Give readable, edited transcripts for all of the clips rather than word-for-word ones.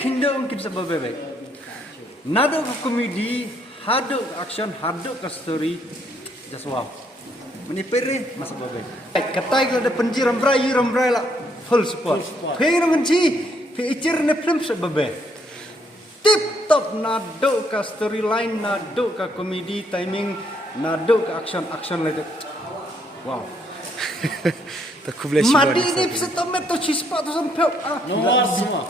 hindo mungkin sebab bebek. Nado ke komedi, hado ke action, hado ke story, just wow. Menipere masa bebek. Katai kalau ada penjiram berai lah full support. Pero menci, feature ne film sebab bebek. Tip top nado ke storyline, nado ke komedi, timing, nado ke action lede. Wow. Tak boleh Madi ni bisa tomato cheese pak tu sampai. Nomor semua.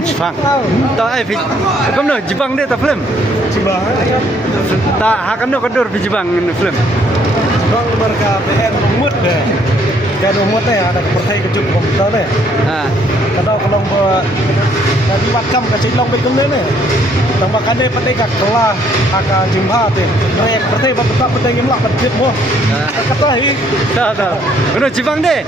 Jepang. Tak kamu no Jepang dia tak film. Jepang. Tak akan no kadur di Jepang film. Bang mereka PN umut deh. Kan umut deh ada pertai kejut komputer deh. Kalau buat tadi wakam kasih long bekum deh. Tambah kan deh pertai kak kelah agak jumpa deh. Rek pertai bapak pertai yang lah pertai mo. Kata hi. Tak. Kamu Jepang deh.